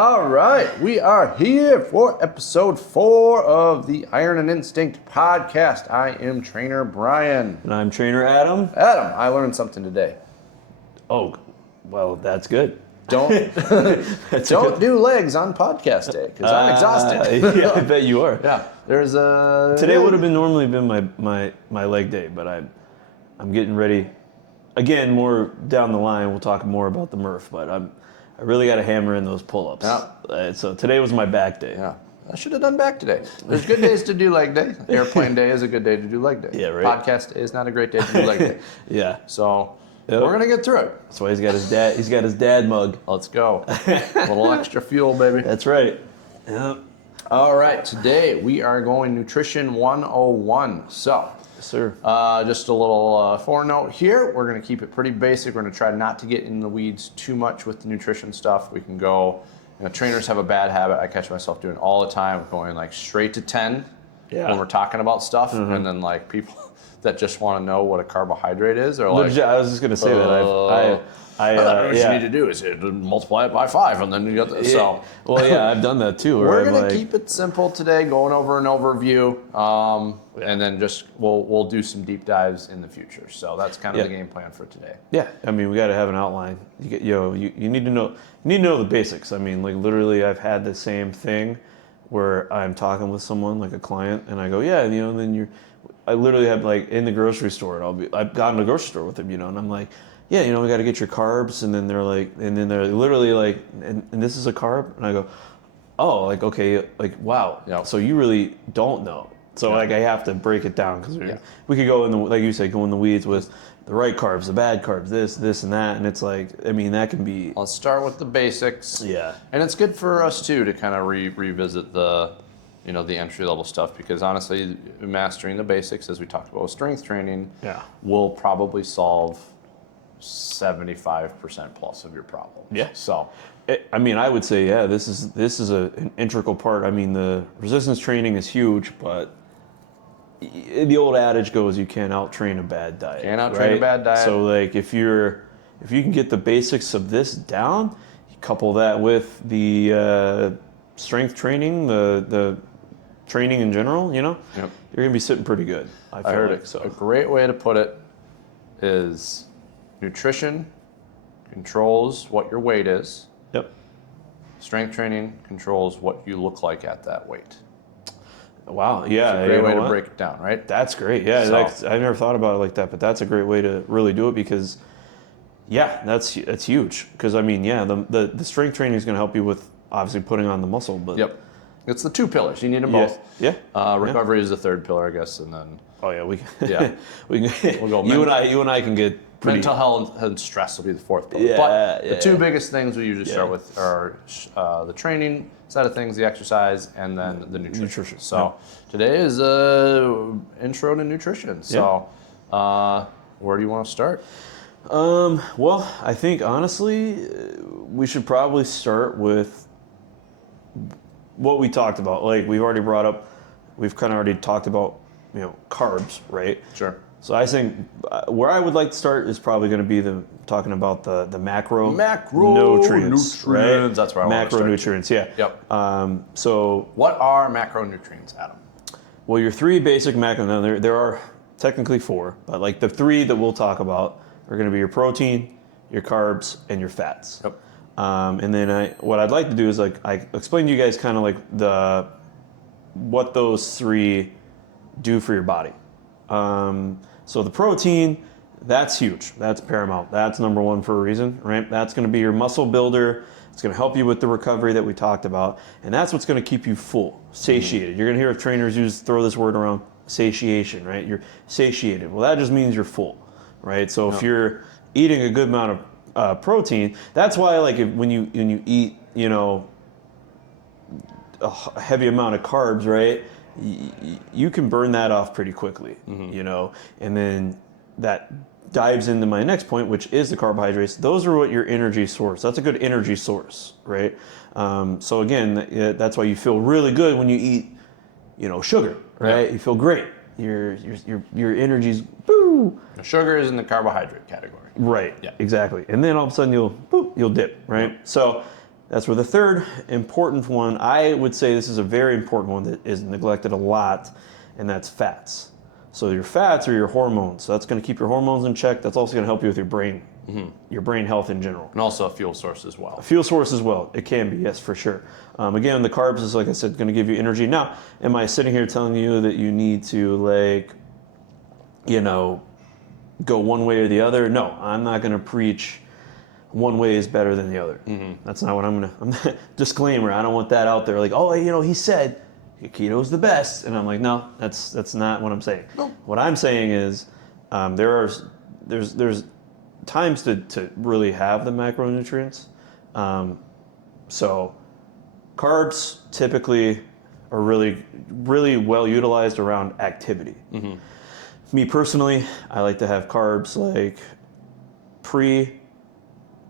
All right, we are here for episode 4 of the Iron and Instinct podcast. I am trainer Bryan. And I'm trainer Adam. Adam, I learned something today. Oh, well, that's good. Don't do legs on podcast day because I'm exhausted. Yeah, I bet you are. Yeah, there's a Today would have normally been my leg day, but I'm getting ready. Again, more down the line, we'll talk more about the Murph, but I really got to hammer in those pull-ups. Yeah. So today was my back day. Yeah, I should have done back today. There's good days to do leg day. Airplane day is a good day to do leg day. Yeah, right. Podcast day is not a great day to do leg day. Yeah. So Yep. we're gonna get through it. That's why he's got his dad mug. Let's go. A little extra fuel, baby. That's right. Yep. All right, today we are going Nutrition 101. So, Yes, sir. just a little forenote here. We're going to keep it pretty basic. We're going to try not to get in the weeds too much with the nutrition stuff. We can go, trainers have a bad habit I catch myself doing all the time, going like straight to 10 when we're talking about stuff, and then like people that just want to know what a carbohydrate is, or like, Legit, I was just going to say that. what you need to do is multiply it by 5, and then you got this. So, well, yeah, I've done that too. we're gonna keep it simple today, going over an overview, and then just we'll do some deep dives in the future. So that's kind of the game plan for today. Yeah, I mean, we got to have an outline. You need to know the basics. I mean, like literally, I've had the same thing where I'm talking with someone, like a client, and I go, yeah, and then I literally have like in the grocery store, and I've gone to the grocery store with him, and I'm like, yeah, we got to get your carbs, and then they're literally like, and this is a carb, and I go, oh, like okay, like wow, so you really don't know. So like I have to break it down because we could go in the, like you said, go in the weeds with the right carbs, the bad carbs, this and that, and it's like, I mean, that can be. Let's start with the basics. Yeah, and it's good for us too to kind of revisit the, the entry level stuff, because honestly, mastering the basics, as we talked about with strength training, will probably solve 75% plus of your problem. Yeah. So, I mean, I would say, this is an integral part. I mean, the resistance training is huge, but the old adage goes, you can't out-train a bad diet. Can't out-train a bad diet. So, like, if you can get the basics of this down, you couple that with the strength training, the training in general, you're gonna be sitting pretty good. I heard like, it. so A great way to put it is nutrition controls what your weight is. Yep. Strength training controls what you look like at that weight. Wow. Yeah. It's a great way to break it down, right? That's great. Yeah. So, I've never thought about it like that, but that's a great way to really do it because, that's huge. Because I mean, the strength training is going to help you with obviously putting on the muscle, but it's the 2 pillars. You need them both. Yeah. Recovery is the 3rd pillar, I guess, and then. Oh yeah, we can. We'll go. You and I can get pretty. Mental health and stress will be the 4th pillar. Yeah, but the 2 biggest things we usually start with are the training side of things, the exercise, and then the nutrition. So today is intro to nutrition. So where do you want to start? Well, I think honestly, we should probably start with what we talked about. Like we've kind of already talked about, carbs, right? Sure. So I think where I would like to start is probably going to be talking about the macronutrients, right? That's where I want to start. Macronutrients, yeah. Yep. So what are macronutrients, Adam? Well, your 3 basic macro. Now there are technically 4, but like the 3 that we'll talk about are going to be your protein, your carbs, and your fats. Yep. And then what I'd like to do is like I explain to you guys kind of like what those 3 do for your body. So the protein, that's huge. That's paramount. That's number 1 for a reason, right? That's going to be your muscle builder. It's going to help you with the recovery that we talked about. And that's what's going to keep you full, satiated. You're going to hear trainers throw this word around, satiation, right? You're satiated. Well, that just means you're full, right? So if you're eating a good amount of protein, that's why like when you eat, a heavy amount of carbs, right? You can burn that off pretty quickly, and then that dives into my next point, which is the carbohydrates. Those are what your energy source. That's a good energy source, right? So again, that's why you feel really good when you eat, sugar, right? Yeah. You feel great. Your energy's boo. Sugar is in the carbohydrate category. Right. Yeah. Exactly. And then all of a sudden you'll dip, right? So That's where the third important one, I would say this is a very important one that is neglected a lot, and that's fats. So your fats are your hormones. So that's going to keep your hormones in check. That's also going to help you with your brain health in general. And also a fuel source as well. A fuel source as well. It can be, yes, for sure. Again, the carbs is, like I said, going to give you energy. Now, am I sitting here telling you that you need to, like, you know, go one way or the other? No, I'm not going to preach one way is better than the other. That's not what I'm disclaimer, I don't want that out there. Like, oh, you know, he said keto's the best. And I'm like, no, that's not what I'm saying. No. What I'm saying is there's times to really have the macronutrients. So carbs typically are really, really well utilized around activity. Me personally, I like to have carbs like pre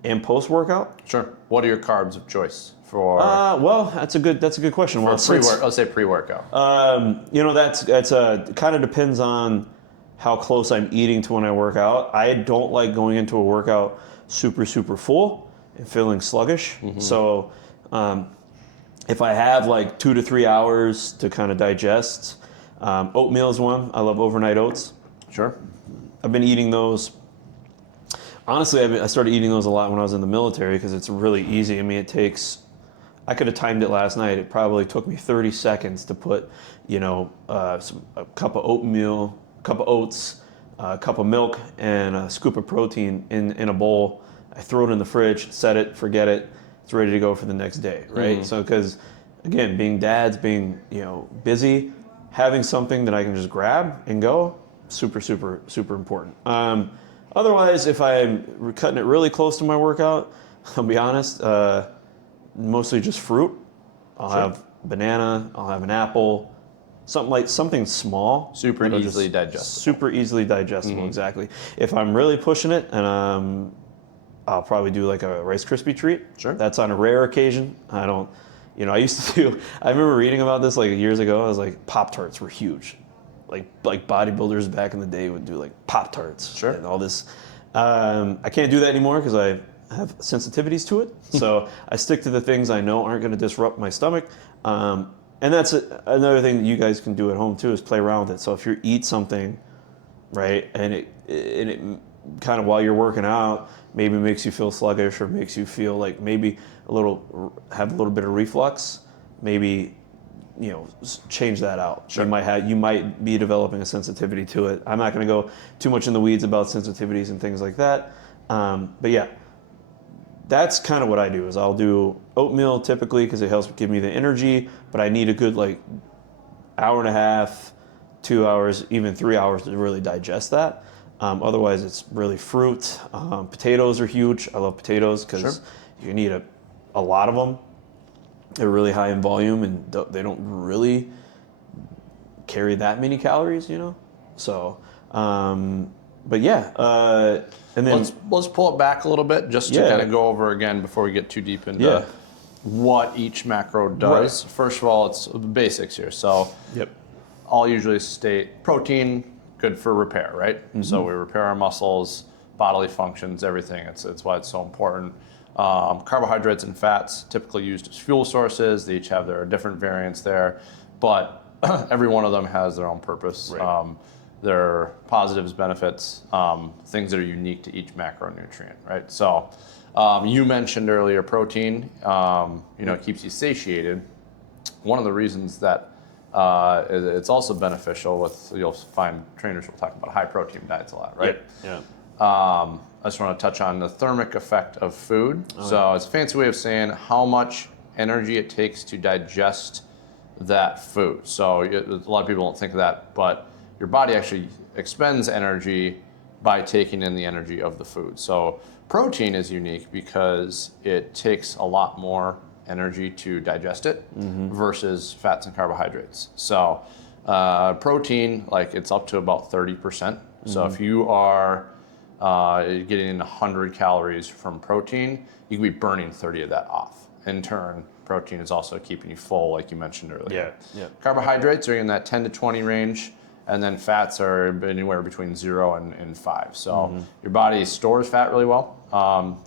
and post workout. Sure. What are your carbs of choice for? Well, that's a good question. Well, let's say pre-workout. You know, that's kind of depends on how close I'm eating to when I work out. I don't like going into a workout super full and feeling sluggish. So if I have like 2 to 3 hours to kind of digest, oatmeal is one. I love overnight oats. Sure. I've been eating those. Honestly, I started eating those a lot when I was in the military because it's really easy. I mean, I could have timed it last night. It probably took me 30 seconds to put, you know, a cup of oatmeal, a cup of oats, a cup of milk, and a scoop of protein in a bowl. I throw it in the fridge, set it, forget it. It's ready to go for the next day, right? So, because, again, being dads, being, you know, busy, having something that I can just grab and go, super important. Otherwise, if I'm cutting it really close to my workout, I'll be honest, mostly just fruit. I'll have banana, I'll have an apple, something small. Super easily digestible. Super easily digestible, exactly. If I'm really pushing it, and I'll probably do like a Rice Krispie treat. Sure. That's on a rare occasion. I don't, you know, I remember reading about this like years ago. I was like, Pop-Tarts were huge. Like bodybuilders back in the day would do like Pop-Tarts. Sure. And all this. I can't do that anymore because I have sensitivities to it. So I stick to the things I know aren't going to disrupt my stomach. And that's another thing that you guys can do at home too, is play around with it. So if you eat something, right, and it kind of while you're working out, maybe makes you feel sluggish or makes you feel like maybe have a little bit of reflux, maybe, you know, change that out. Sure. You might be developing a sensitivity to it. I'm not going to go too much in the weeds about sensitivities and things like that. But yeah, that's kind of what I do. Is I'll do oatmeal typically because it helps give me the energy, but I need a good like hour and a half, 2 hours, even 3 hours to really digest that. Otherwise, it's really fruit. Potatoes are huge. I love potatoes because you can eat a lot of them. They're really high in volume and they don't really carry that many calories, you know? So, but yeah. And then let's pull it back a little bit just to kind of go over again before we get too deep into what each macro does. Right. First of all, it's the basics here. So I'll usually state protein, good for repair, right? So we repair our muscles, bodily functions, everything. It's why it's so important. Carbohydrates and fats typically used as fuel sources. They each have their different variants there, but every one of them has their own purpose. Right. Their positives, benefits, things that are unique to each macronutrient, right? So you mentioned earlier protein, you know, keeps you satiated. One of the reasons that it's also beneficial you'll find trainers will talk about high protein diets a lot, right? Yeah. I just want to touch on the thermic effect of food. So it's a fancy way of saying how much energy it takes to digest that food. So a lot of people don't think of that, but your body actually expends energy by taking in the energy of the food. So protein is unique because it takes a lot more energy to digest it versus fats and carbohydrates. So protein, like it's up to about 30%. So if you are getting in 100 calories from protein, you can be burning 30 of that off. In turn, protein is also keeping you full, like you mentioned earlier. Yeah. Carbohydrates are in that 10 to 20 range, and then fats are anywhere between 0 and 5. So your body stores fat really well.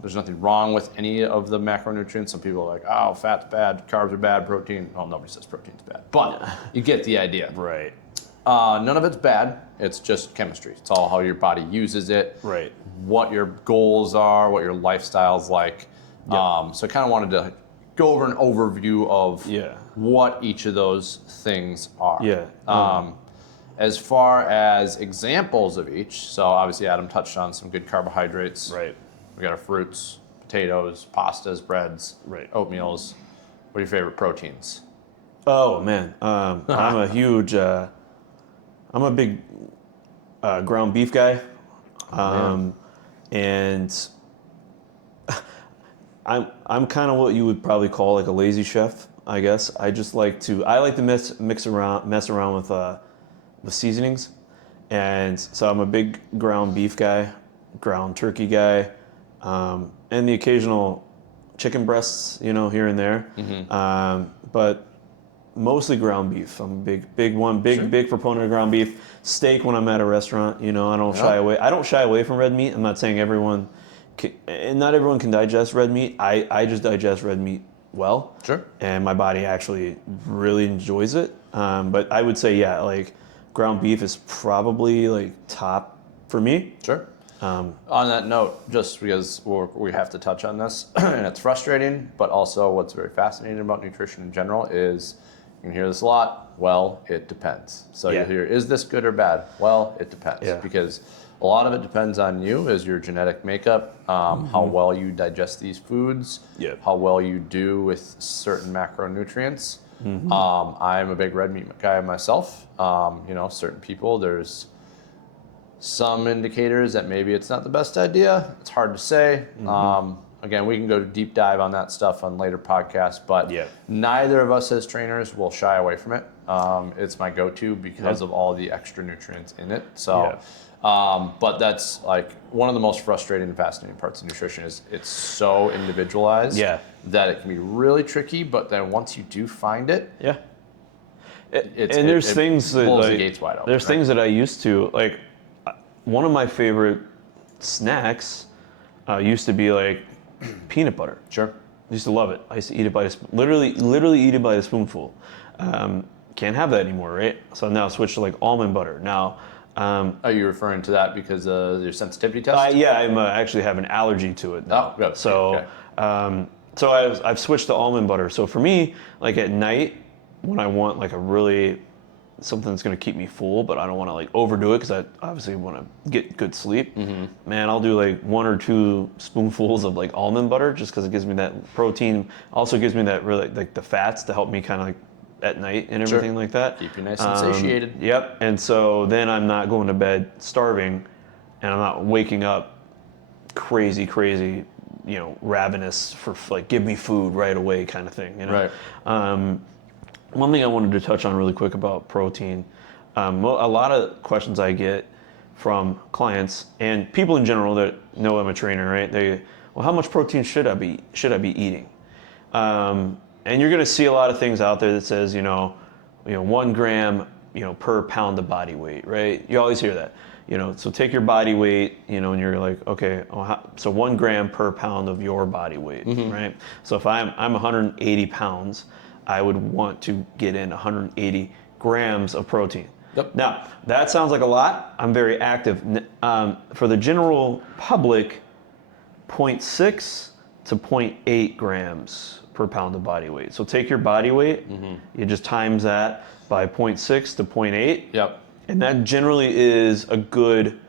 There's nothing wrong with any of the macronutrients. Some people are like, oh, fat's bad, carbs are bad, protein. Well, nobody says protein's bad, but you get the idea. Right. None of it's bad. It's just chemistry. It's all how your body uses it. Right. What your goals are, what your lifestyle's like. Yep. So I kind of wanted to go over an overview of what each of those things are. Yeah. As far as examples of each, so obviously Adam touched on some good carbohydrates. Right. We got our fruits, potatoes, pastas, breads, oatmeals. What are your favorite proteins? Oh man, I'm a big ground beef guy, and I'm kind of what you would probably call like a lazy chef, I guess. I like to mess around with seasonings, and so I'm a big ground beef guy, ground turkey guy, and the occasional chicken breasts, here and there, but mostly ground beef. I'm a big proponent of ground beef. Steak when I'm at a restaurant, I don't shy away. I don't shy away from red meat. I'm not saying everyone and not everyone can digest red meat. I just digest red meat well. Sure. And my body actually really enjoys it. But I would say, like ground beef is probably like top for me. Sure. On that note, just because we have to touch on this, and it's frustrating, but also what's very fascinating about nutrition in general is you can hear this a lot. Well, it depends. So you'll hear, is this good or bad? Well, it depends. Yeah. Because a lot of it depends on you as your genetic makeup, how well you digest these foods, how well you do with certain macronutrients. I'm a big red meat guy myself. Certain people, there's some indicators that maybe it's not the best idea. It's hard to say. Again, we can go deep dive on that stuff on later podcasts, but neither of us as trainers will shy away from it. It's my go-to because of all the extra nutrients in it. So, but that's like one of the most frustrating and fascinating parts of nutrition is it's so individualized that it can be really tricky, but then once you do find it, there's things that blows the gates wide open. There's things that I used to like. One of my favorite snacks used to be like peanut butter. Sure. I used to love it. I used to eat it by literally eat it by a spoonful. Can't have that anymore, right? So now I switched to like almond butter. Now, are you referring to that because of your sensitivity test? I actually have an allergy to it now. Oh, good. So, so I've switched to almond butter. So for me, like at night when I want like something that's going to keep me full, but I don't want to like overdo it because I obviously want to get good sleep. Man, I'll do like 1 or 2 spoonfuls of like almond butter just because it gives me that protein. Also gives me that really like the fats to help me kind of like at night and everything like that. Keep you nice and satiated. Yep. And so then I'm not going to bed starving, and I'm not waking up crazy, ravenous for like give me food right away kind of thing. Right. One thing I wanted to touch on really quick about protein, a lot of questions I get from clients and people in general that know I'm a trainer, right? Well, how much protein should I be eating? And you're going to see a lot of things out there that says, 1 gram, per pound of body weight, right? You always hear that, so take your body weight, and you're like, okay, so 1 gram per pound of your body weight, right? So if I'm 180 pounds, I would want to get in 180 grams of protein. Yep. Now, that sounds like a lot. I'm very active. For the general public, 0.6 to 0.8 grams per pound of body weight. So take your body weight, you just times that by 0.6 to 0.8. Yep. And that generally is a good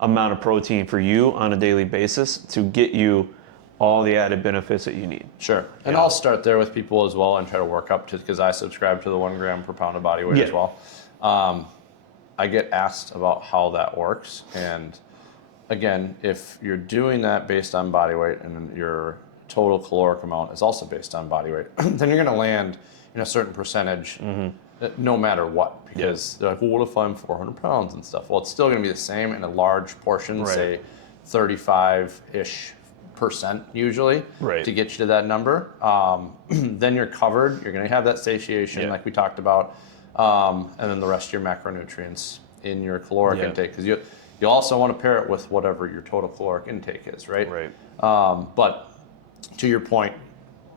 amount of protein for you on a daily basis to get you all the added benefits that you need. Sure. And I'll start there with people as well and try to work up to, because I subscribe to the 1 gram per pound of body weight as well. I get asked about how that works. And again, if you're doing that based on body weight and your total caloric amount is also based on body weight, then you're going to land in a certain percentage no matter what. Because they're like, well, what if I'm 400 pounds and stuff? Well, it's still going to be the same in a large portion, say 35-ish percent usually to get you to that number. Then you're covered. You're going to have that satiation like we talked about. And then the rest of your macronutrients in your caloric intake, because you also want to pair it with whatever your total caloric intake is, right? Right. But to your point,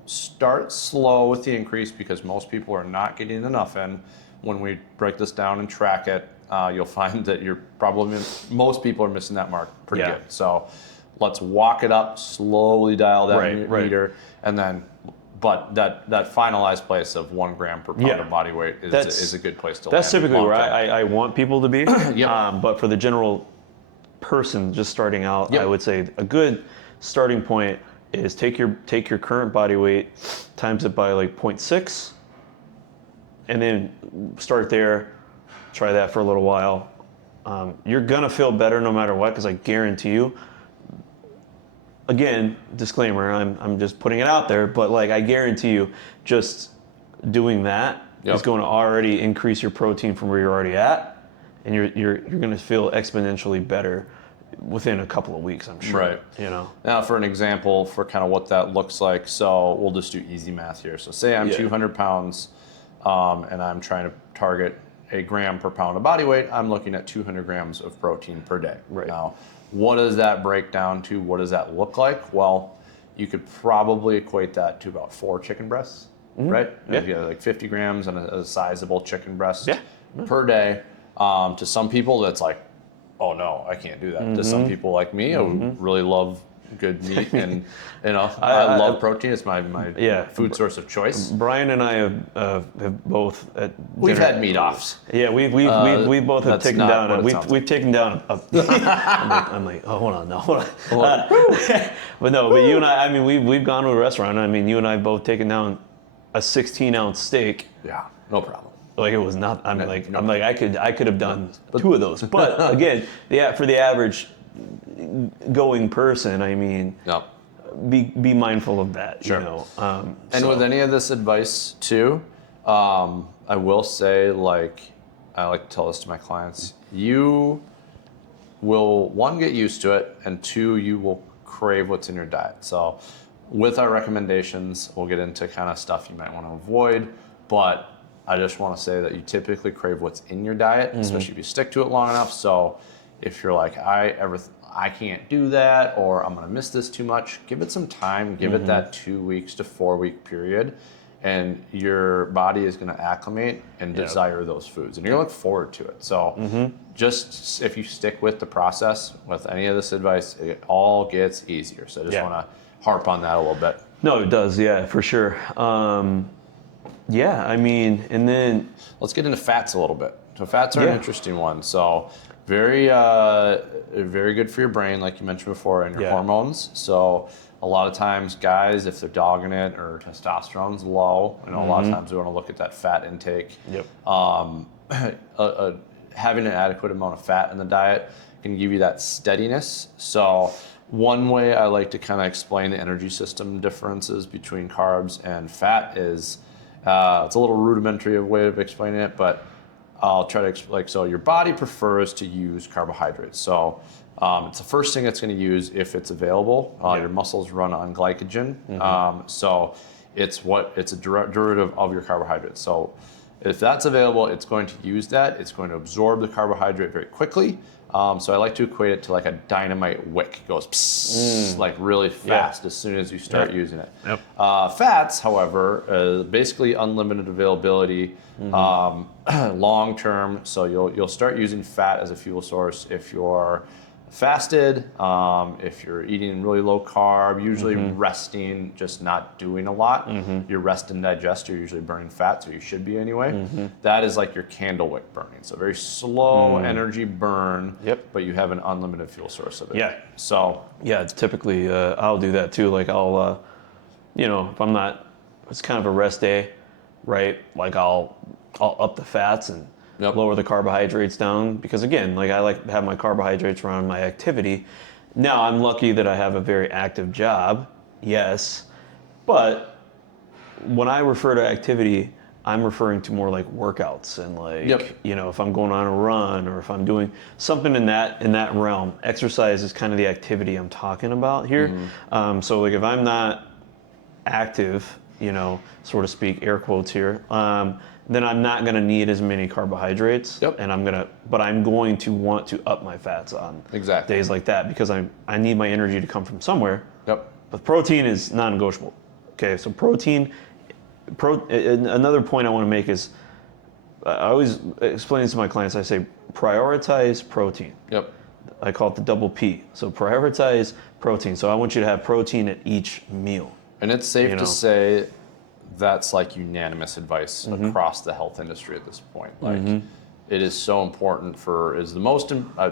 start slow with the increase, because most people are not getting enough in. When we break this down and track it, you'll find that most people are missing that mark pretty good. So let's walk it up, slowly dial that meter, and then, but that finalized place of 1 gram per pound of body weight is a good place to land. That's typically where I want people to be. But for the general person just starting out, I would say a good starting point is take your current body weight, times it by like 0.6, and then start there. Try that for a little while. You're gonna feel better no matter what, because I guarantee you. Again, disclaimer, I'm just putting it out there, but like I guarantee you, just doing that is going to already increase your protein from where you're already at, and you're going to feel exponentially better within a couple of weeks, I'm sure. Right. Now, for an example, for kind of what that looks like, so we'll just do easy math here. So say I'm 200 pounds, and I'm trying to target a gram per pound of body weight. I'm looking at 200 grams of protein per day. Right. Now, what does that break down to? What does that look like? Well, you could probably equate that to about 4 chicken breasts, right? Yeah. You get like 50 grams on a sizable chicken breast per day. To some people, that's like, oh no, I can't do that. To some people like me, who really love good meat, and I love protein. It's my food source of choice. Bryan and I have both we've had meat offs. Yeah, we both have taken down. We've taken down. I'm like, oh, hold on, no, hold on. But you and I mean, we've gone to a restaurant. I mean, you and I have both taken down a 16-ounce steak. Yeah, no problem. Like it was not. I'm like I could have done 2 of those. But again, for the average going person, I mean, be mindful of that. Sure. And with any of this advice too, I will say, like I like to tell this to my clients, you will, 1, get used to it, and 2, you will crave what's in your diet. So with our recommendations, we'll get into kind of stuff you might want to avoid, but I just want to say that you typically crave what's in your diet, especially if you stick to it long enough. So if you're like, I can't do that, or I'm going to miss this too much, give it some time, give it that 2 weeks to 4 week period, and your body is going to acclimate and desire those foods, and you're going to look forward to it. So just if you stick with the process with any of this advice, it all gets easier. So I just want to harp on that a little bit. No, it does. Yeah, for sure. I mean, and then let's get into fats a little bit. So fats are an interesting one. So very good for your brain, like you mentioned before, and your hormones. So a lot of times guys, if they're dogging it or testosterone's low, a lot of times we want to look at that fat intake. Having an adequate amount of fat in the diet can give you that steadiness. So one way I like to kind of explain the energy system differences between carbs and fat is, it's a little rudimentary way of explaining it, but I'll try to explain. So your body prefers to use carbohydrates. So it's the first thing it's going to use if it's available. Your muscles run on glycogen. So it's a derivative of your carbohydrates. So if that's available, it's going to use that. It's going to absorb the carbohydrate very quickly. So I like to equate it to like a dynamite wick. It goes psss, like really fast as soon as you start using it. Fats, however, basically unlimited availability long term. So you'll start using fat as a fuel source if you're fasted, if you're eating really low carb, usually resting, just not doing a lot. Your rest and digest, you're usually burning fat, so you should be anyway. That is like your candle wick burning. So very slow energy burn, but you have an unlimited fuel source of it. So it's typically, I'll do that too. Like I'll, if I'm not, it's kind of a rest day, right? Like I'll up the fats and lower the carbohydrates down, because again, like I like to have my carbohydrates around my activity. Now I'm lucky that I have a very active job, yes, but when I refer to activity, I'm referring to more like workouts and like, if I'm going on a run or if I'm doing something in that realm. Exercise is kind of the activity I'm talking about here. So like if I'm not active, so to speak, air quotes here, then I'm not going to need as many carbohydrates, Yep. and but I'm going to want to up my fats on Exactly. days like that because I need my energy to come from somewhere. Yep. But protein is non-negotiable. Okay, so another point I want to make is I always explain this to my clients. I say prioritize protein. Yep. I call it the double P. So prioritize protein. So I want you to have protein at each meal. And it's safe to say that's like unanimous advice across the health industry at this point. Like it is so important is the most,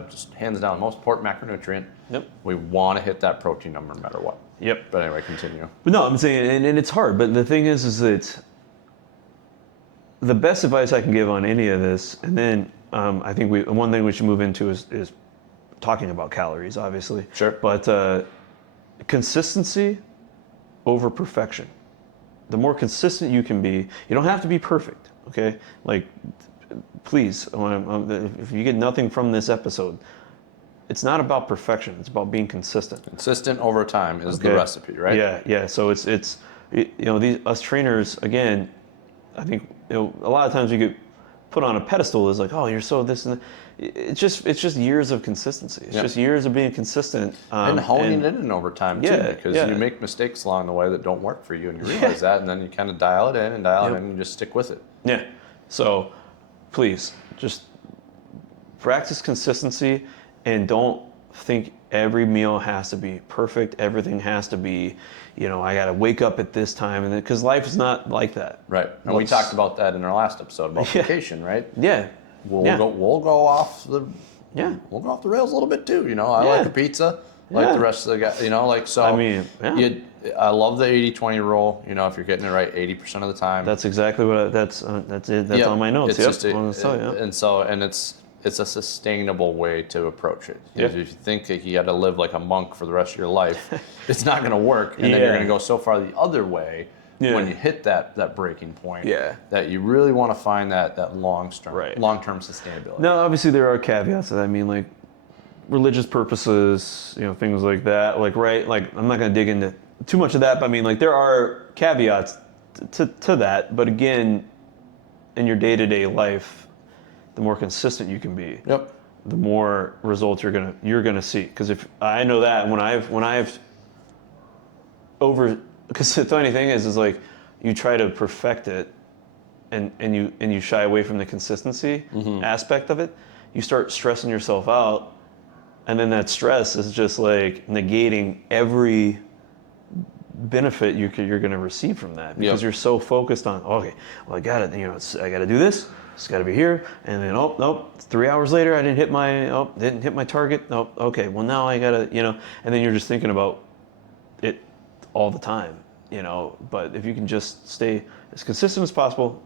just hands down, the most important macronutrient. Yep. We want to hit that protein number no matter what. Yep. But anyway, continue. But no, I'm saying, and it's hard, but the thing is that the best advice I can give on any of this, and then I think one thing we should move into is talking about calories, obviously. Sure. But consistency over perfection. The more consistent you can be, you don't have to be perfect, okay? Like, please, if you get nothing from this episode, it's not about perfection. It's about being consistent. Consistent over time is the recipe, right? Yeah. So it's us trainers, again, I think a lot of times we get put on a pedestal as like, oh, you're so this and that. It's just years of consistency. It's just years of being consistent and honing it in over time too, because you make mistakes along the way that don't work for you, and you realize that, and then you kind of dial it in and you just stick with it. Yeah. So please just practice consistency, and don't think every meal has to be perfect. Everything has to be, I got to wake up at this time, and because life is not like that. Right. And we talked about that in our last episode about vacation, right? Yeah. We'll go off the rails a little bit too. I like a pizza, like the rest of the guys. So. I mean, I love the 80-20 rule. If you're getting it right 80% of the time. That's exactly what that's it. That's on my notes. It's it's a sustainable way to approach it. If you think that you got to live like a monk for the rest of your life, it's not going to work, and then you're going to go so far the other way. When you hit that breaking point, that you really want to find that long-term sustainability. Now, obviously, there are caveats to that. I mean, like religious purposes, things like that. Like, I'm not going to dig into too much of that, but I mean, like, there are caveats to that. But again, in your day-to-day life, the more consistent you can be, the more results you're gonna see. Because if I know that when I've because the funny thing is like you try to perfect it, and you shy away from the consistency aspect of it, you start stressing yourself out, and then that stress is just like negating every benefit you're going to receive from that, because you're so focused on, okay, well, I got it, I got to do this, it's got to be here, and then nope, 3 hours later I didn't hit my target. Nope, okay, well now I got to, and then you're just thinking about it all the time, but if you can just stay as consistent as possible,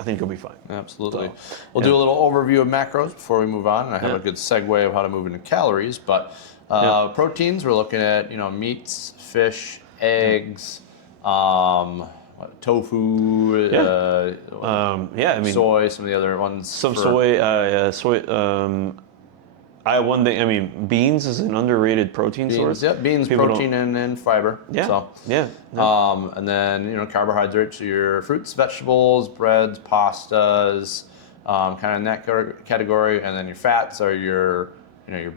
I think you'll be fine. Absolutely. So, we'll do a little overview of macros before we move on, and I have a good segue of how to move into calories, but proteins, we're looking at, meats, fish, eggs, tofu, soy, some of the other ones. Soy. One thing, I mean, beans is an underrated protein source. Yep, beans, protein, and fiber. And then, carbohydrates, your fruits, vegetables, breads, pastas, kind of in that category. And then your fats are your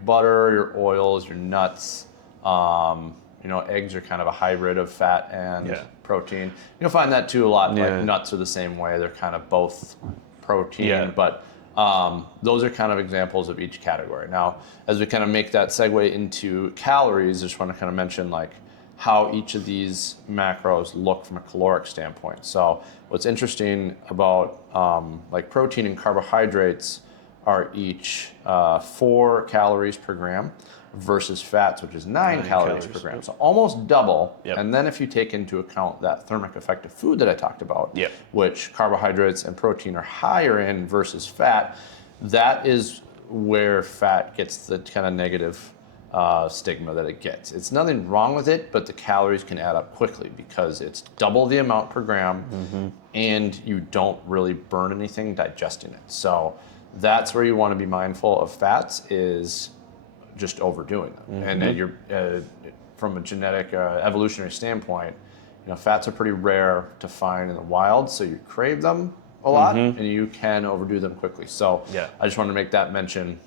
butter, your oils, your nuts. Eggs are kind of a hybrid of fat and protein. You'll find that too a lot. Like nuts are the same way. They're kind of both protein, but those are kind of examples of each category. Now, as we kind of make that segue into calories, I just want to kind of mention like how each of these macros look from a caloric standpoint. So what's interesting about like protein and carbohydrates are each 4 calories per gram versus fats, which is 9 calories per gram. So almost double. And then if you take into account that thermic effect of food that I talked about, which carbohydrates and protein are higher in versus fat, that is where fat gets the kind of negative stigma that it gets. It's nothing wrong with it, but the calories can add up quickly because it's double the amount per gram, and you don't really burn anything digesting it. So that's where you want to be mindful of fats, is just overdoing them. And then you're from a genetic evolutionary standpoint, fats are pretty rare to find in the wild, so you crave them, a lot, and you can overdo them quickly. So Yeah. I just wanted to make that mention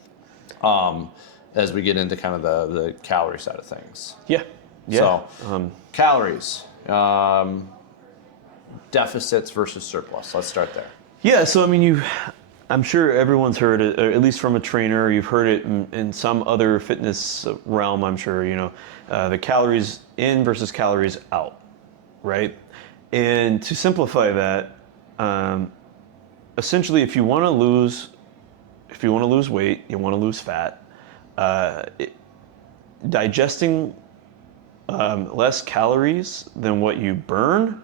as we get into kind of the calorie side of things. Yeah. So calories, deficits versus surplus. Let's start there. Yeah, so I mean, I'm sure everyone's heard it, or at least from a trainer. You've heard it in some other fitness realm. I'm sure the calories in versus calories out, right? And to simplify that, essentially, if you want to lose weight, you want to lose fat, digesting less calories than what you burn.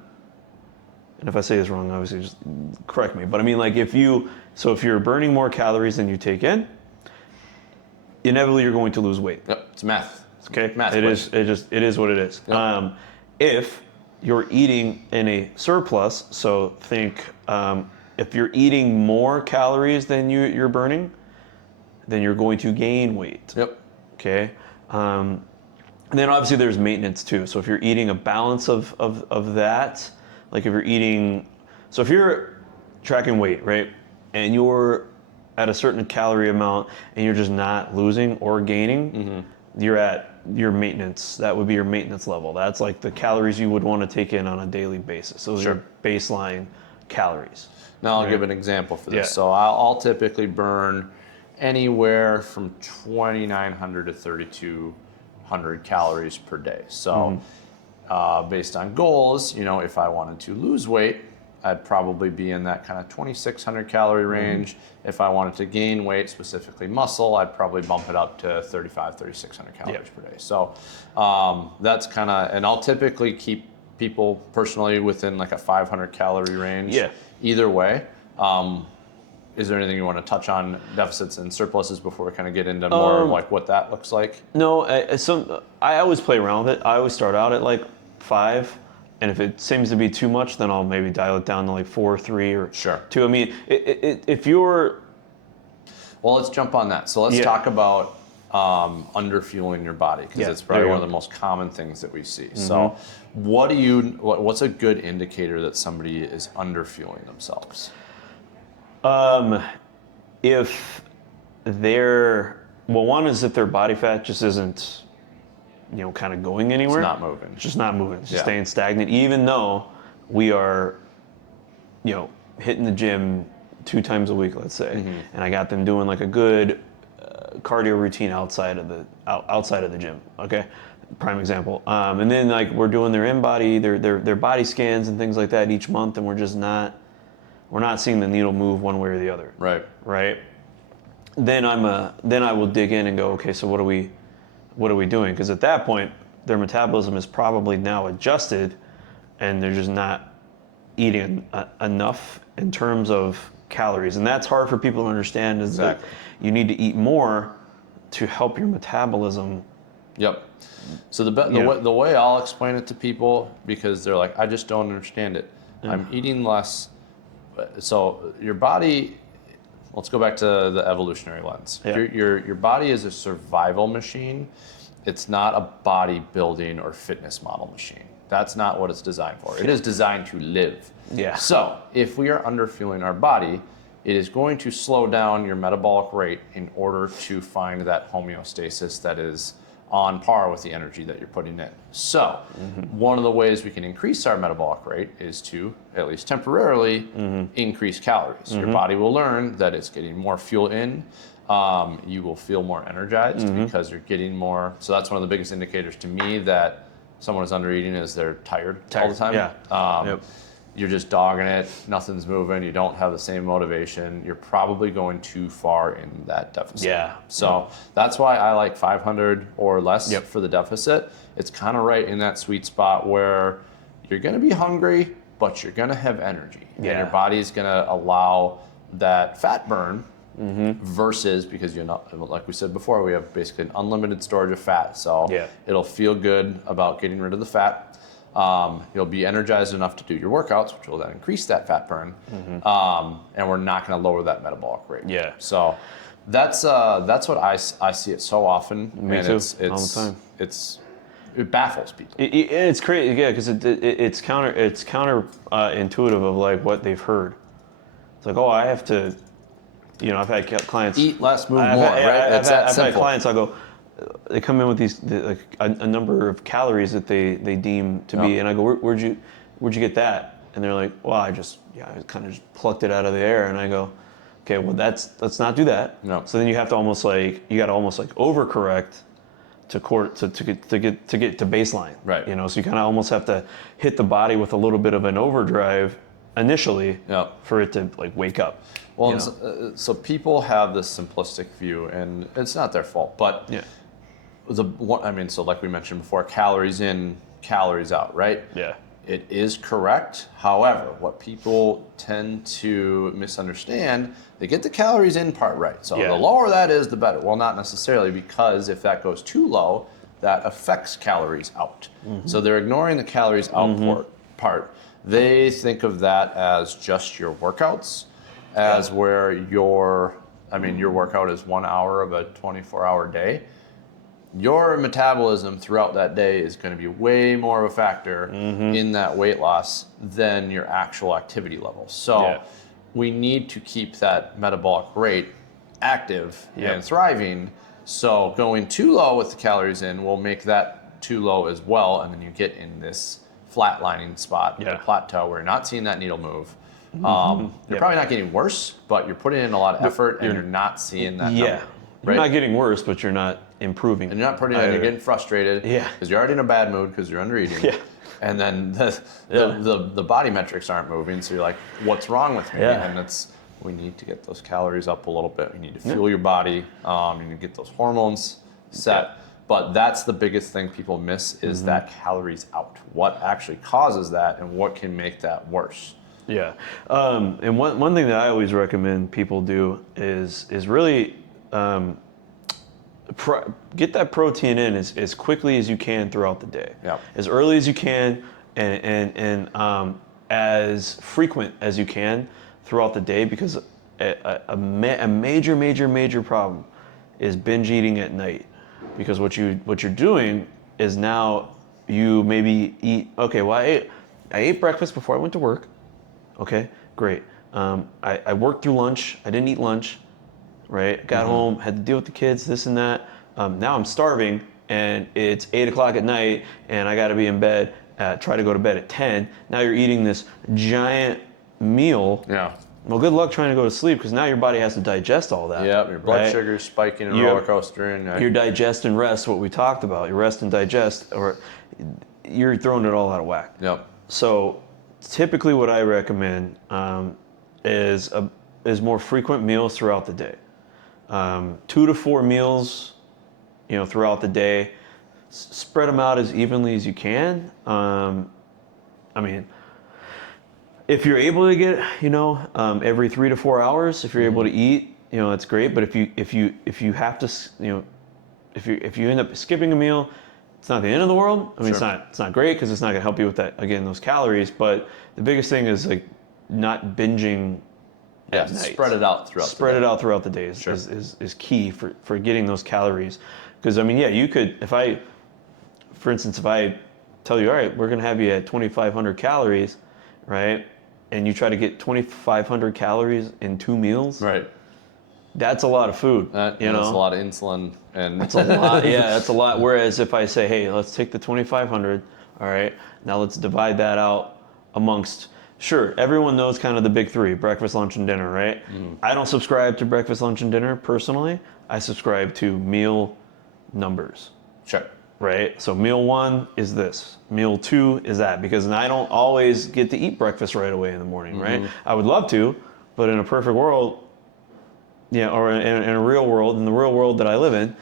And if I say this wrong, obviously just correct me. But I mean, like if you're burning more calories than you take in, inevitably you're going to lose weight. Yep, it's math. Okay, math. It is what it is. Yep. If you're eating in a surplus, so think if you're eating more calories than you're burning, then you're going to gain weight. Yep. Okay. And then obviously there's maintenance too. So if you're eating a balance of that. Like if you're tracking weight, right, and you're at a certain calorie amount and you're just not losing or gaining, you're at your maintenance. That would be your maintenance level. That's like the calories you would want to take in on a daily basis. Those are your baseline calories. Now I'll give an example for this. Yeah. So I'll typically burn anywhere from 2,900 to 3,200 calories per day. So based on goals, if I wanted to lose weight, I'd probably be in that kind of 2,600 calorie range. If I wanted to gain weight, specifically muscle, I'd probably bump it up to 3,600 calories per day. So that's kind of, and I'll typically keep people personally within like a 500 calorie range. Yeah. Either way. Is there anything you want to touch on deficits and surpluses before we kind of get into more of like what that looks like? No, I always play around with it. I always start out at like 5, and if it seems to be too much, then I'll maybe dial it down to like 4, 3, or 2. I mean, if you're... Well, let's jump on that. So let's talk about underfueling your body, because it's probably one of the most common things that we see. So what's a good indicator that somebody is underfueling themselves? If one is if their body fat just isn't, kind of going anywhere. It's not moving. It's just not moving. It's just staying stagnant, even though we are, hitting the gym 2 times a week, let's say, and I got them doing like a good cardio routine outside of the gym. Okay, prime example. And then like we're doing their in-body, their body scans and things like that each month, and we're not seeing the needle move one way or the other. Right. Then I will dig in and go, okay, so what are we doing? Because at that point, their metabolism is probably now adjusted, and they're just not eating enough in terms of calories, and that's hard for people to understand. Is that you need to eat more to help your metabolism. Yep. So the way I'll explain it to people, because they're like, I just don't understand it. I'm eating less. So your body, let's go back to the evolutionary lens. Yeah. Your body is a survival machine. It's not a bodybuilding or fitness model machine. That's not what it's designed for. It is designed to live. Yeah. So if we are underfueling our body, it is going to slow down your metabolic rate in order to find that homeostasis that is on par with the energy that you're putting in. So one of the ways we can increase our metabolic rate is to, at least temporarily, increase calories. Your body will learn that it's getting more fuel in. You will feel more energized because you're getting more. So that's one of the biggest indicators to me that someone is under eating is they're tired all the time. Yeah. You're just dogging it, nothing's moving, you don't have the same motivation, you're probably going too far in that deficit. Yeah. So that's why I like 500 or less for the deficit. It's kind of right in that sweet spot where you're going to be hungry, but you're going to have energy. And your body's going to allow that fat burn versus, because like we said before, we have basically an unlimited storage of fat. So it'll feel good about getting rid of the fat. You'll be energized enough to do your workouts, which will then increase that fat burn, and we're not going to lower that metabolic rate. Yeah. So that's what I see it so often. Me too. All the time. It baffles people. It's crazy, because it's counter intuitive of like what they've heard. It's like, oh, I have to, I've had clients Eat less, move I've more, had, right? It's that I've had simple. clients. I'll go. They come in with these a number of calories that they deem to be, and I go, where'd you get that? And they're like, well, I kind of just plucked it out of the air. And I go, okay, well, let's not do that. No. So then you have to almost like overcorrect to get to baseline. Right. So you kind of almost have to hit the body with a little bit of an overdrive initially for it to like wake up. Well, so people have this simplistic view, and it's not their fault, but Yeah. so like we mentioned before, calories in, calories out, right? Yeah. It is correct. However, what people tend to misunderstand, they get the calories in part right. So the lower that is, the better. Well, not necessarily, because if that goes too low, that affects calories out. So they're ignoring the calories out part. They think of that as just your workouts, as where your workout is 1 hour of a 24-hour day. Your metabolism throughout that day is going to be way more of a factor in that weight loss than your actual activity level. So we need to keep that metabolic rate active and thriving. So going too low with the calories in will make that too low as well, and then you get in this flatlining spot, the plateau, where you're not seeing that needle move. You're probably not getting worse, but you're putting in a lot of effort, and you're not seeing that number. You're not getting worse, but you're not improving. And you're not putting it in, you're getting frustrated because you're already in a bad mood because you're under eating. And then the body metrics aren't moving, so you're like, what's wrong with me? And we need to get those calories up a little bit. You need to fuel your body. You need to get those hormones set. But that's the biggest thing people miss is that calories out. What actually causes that, and what can make that worse? Yeah. And one thing that I always recommend people do is really get that protein in as quickly as you can throughout the day. As early as you can, and as frequent as you can throughout the day, because a major problem is binge eating at night. Because what you're doing is now you maybe eat, okay, well, I ate breakfast before I went to work. Okay, great. I worked through lunch. I didn't eat lunch, right? Got home, had to deal with the kids, this and that. Now I'm starving, and it's 8 o'clock at night, and I got to be in bed, try to go to bed at 10. Now you're eating this giant meal. Well, good luck trying to go to sleep, because now your body has to digest all that. Your blood sugar's spiking and roller coastering. Your digest and rest, what we talked about, your rest and digest, or you're throwing it all out of whack. So typically what I recommend is more frequent meals throughout the day. 2 to 4 meals, throughout the day. Spread them out as evenly as you can. If you're able to get, every 3 to 4 hours, if you're able to eat, that's great. But if you have to, if you end up skipping a meal, it's not the end of the world. It's not great, because it's not gonna help you with that, again, those calories. But the biggest thing is like not binging at night. Spread it out throughout Spread it out throughout the day is key for getting those calories. Because you could, for instance, if I tell you, all right, we're gonna have you at 2,500 calories, right? And you try to get 2,500 calories in 2 meals. Right. That's a lot of food. That's a lot of insulin, and that's a lot. That's a lot. Whereas if I say, hey, let's take the 2,500. All right, now let's divide that out amongst. Sure, everyone knows kind of the big 3: breakfast, lunch, and dinner, right? I don't subscribe to breakfast, lunch, and dinner personally. I subscribe to meal numbers. Right? So meal 1 is this. Meal 2 is that. Because I don't always get to eat breakfast right away in the morning, right? I would love to, but in a perfect world, or in a real world, in the real world that I live in,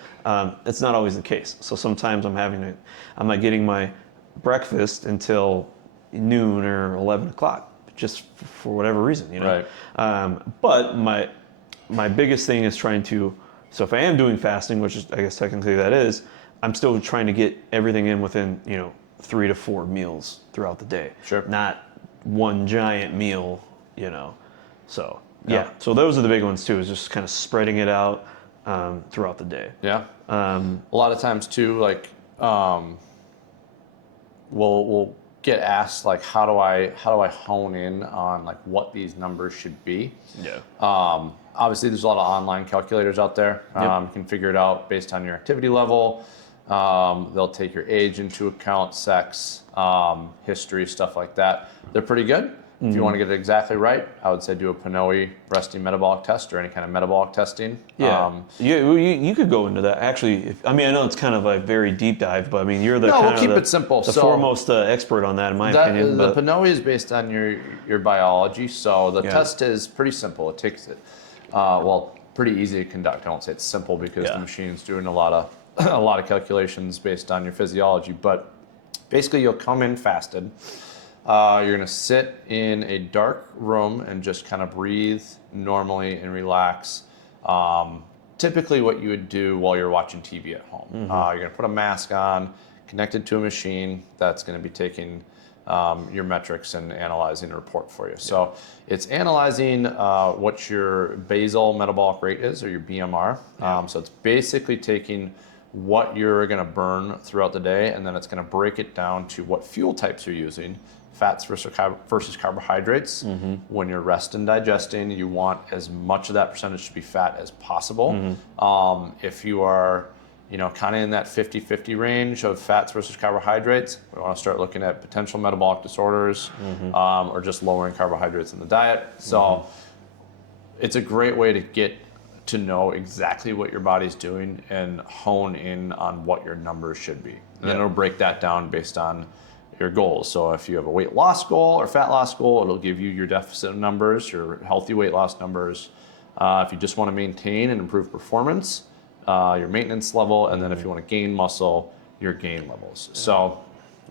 it's not always the case. So sometimes I'm not getting my breakfast until noon or 11 o'clock, just for whatever reason, Right. But my biggest thing is trying to, so if I am doing fasting, which is, I guess technically that is, I'm still trying to get everything in within, 3 to 4 meals throughout the day. Not one giant meal, So so those are the big ones too, is just kind of spreading it out throughout the day. A lot of times too, like we'll get asked like, how do I hone in on like what these numbers should be? Yeah. Obviously, there's a lot of online calculators out there. You can figure it out based on your activity level. They'll take your age into account, sex, history, stuff like that. They're pretty good. If you want to get it exactly right, I would say do a Pinoe resting metabolic test or any kind of metabolic testing. Yeah, you could go into that. Actually, I know it's kind of a very deep dive, but I mean, you're the No, kind we'll keep of it simple. the So foremost expert on that, in my opinion. the But Pinoe is based on your biology. So the test is pretty simple. It takes it, pretty easy to conduct. I won't say it's simple because the machine's doing a lot of a lot of calculations based on your physiology. But basically, you'll come in fasted. You're going to sit in a dark room and just kind of breathe normally and relax. Typically what you would do while you're watching TV at home. You're going to put a mask on, connected to a machine that's going to be taking your metrics and analyzing a report for you. So it's analyzing what your basal metabolic rate is, or your BMR. So it's basically taking what you're going to burn throughout the day, and then it's going to break it down to what fuel types you're using. Fats versus carbohydrates. When you're rest and digesting, you want as much of that percentage to be fat as possible. If you are, kind of in that 50-50 range of fats versus carbohydrates, we want to start looking at potential metabolic disorders or just lowering carbohydrates in the diet. So it's a great way to get to know exactly what your body's doing and hone in on what your numbers should be. And then it'll break that down based on your goals. So if you have a weight loss goal or fat loss goal, it'll give you your deficit numbers, your healthy weight loss numbers. If you just want to maintain and improve performance, your maintenance level, and then if you want to gain muscle, your gain levels. So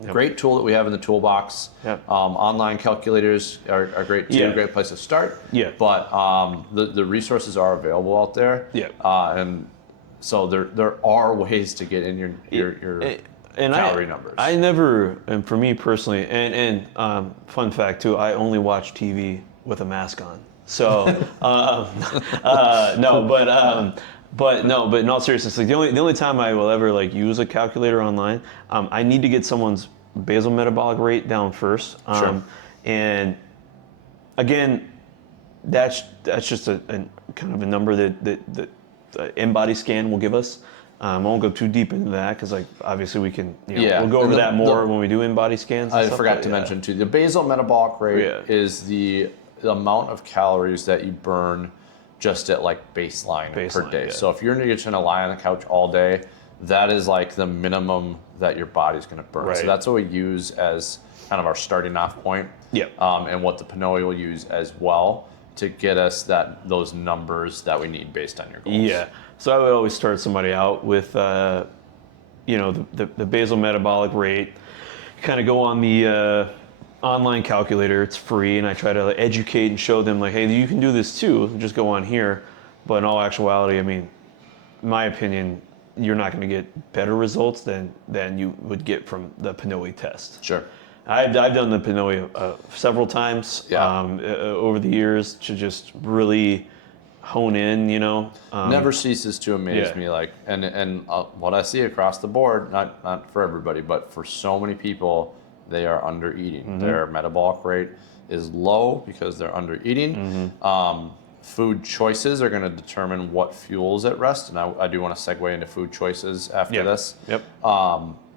great tool that we have in the toolbox. Online calculators are great too, great place to start. But the resources are available out there. And so there are ways to get in your calorie numbers. I never, and for me personally, and fun fact too, I only watch TV with a mask on. So but in all seriousness, like the only time I will ever like use a calculator online, I need to get someone's basal metabolic rate down first. And again, that's just a kind of a number that the in-body scan will give us. I won't go too deep into that because, like, obviously we can, we'll go over that more when we do in-body scans. I forgot to mention too, the basal metabolic rate is the amount of calories that you burn just at like baseline per day. So if you're just going to lie on the couch all day, that is like the minimum that your body's going to burn. So that's what we use as kind of our starting off point. And what the Pinoe will use as well to get us those numbers that we need based on your goals. So I would always start somebody out with, the basal metabolic rate. Kind of go on the online calculator. It's free, and I try to educate and show them like, hey, you can do this too. Just go on here. But in all actuality, I mean, in my opinion, you're not going to get better results than you would get from the Pinoe test. I've done the Pinoe several times over the years to just really hone in, never ceases to amaze me. Like, and what I see across the board, not for everybody, but for so many people, they are under eating. Their metabolic rate is low because they're under eating. Food choices are going to determine what fuels at rest, and I do want to segue into food choices after this.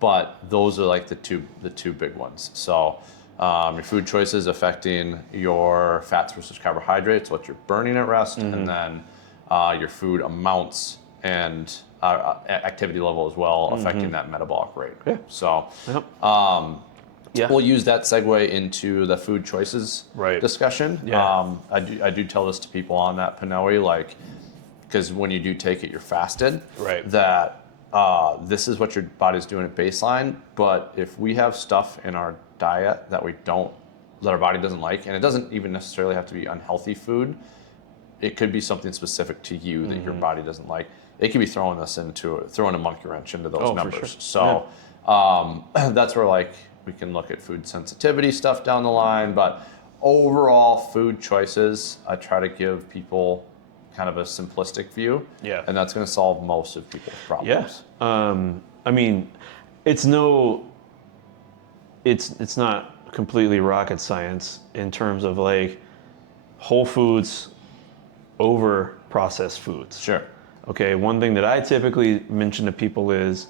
But those are like the two big ones. So your food choices affecting your fats versus carbohydrates, what you're burning at rest, and then your food amounts and activity level as well, affecting that metabolic rate. So we'll use that segue into the food choices discussion. I do tell this to people on that Pinoe, like, because when you do take it, you're fasted. That this is what your body's doing at baseline. But if we have stuff in our diet that our body doesn't like, and it doesn't even necessarily have to be unhealthy food, it could be something specific to you that your body doesn't like. It could be throwing a monkey wrench into those numbers. So that's where like we can look at food sensitivity stuff down the line. But overall food choices, I try to give people kind of a simplistic view. And that's going to solve most of people's problems. I mean, it's no it's not completely rocket science in terms of like whole foods over processed foods. Sure. Okay, one thing that I typically mention to people is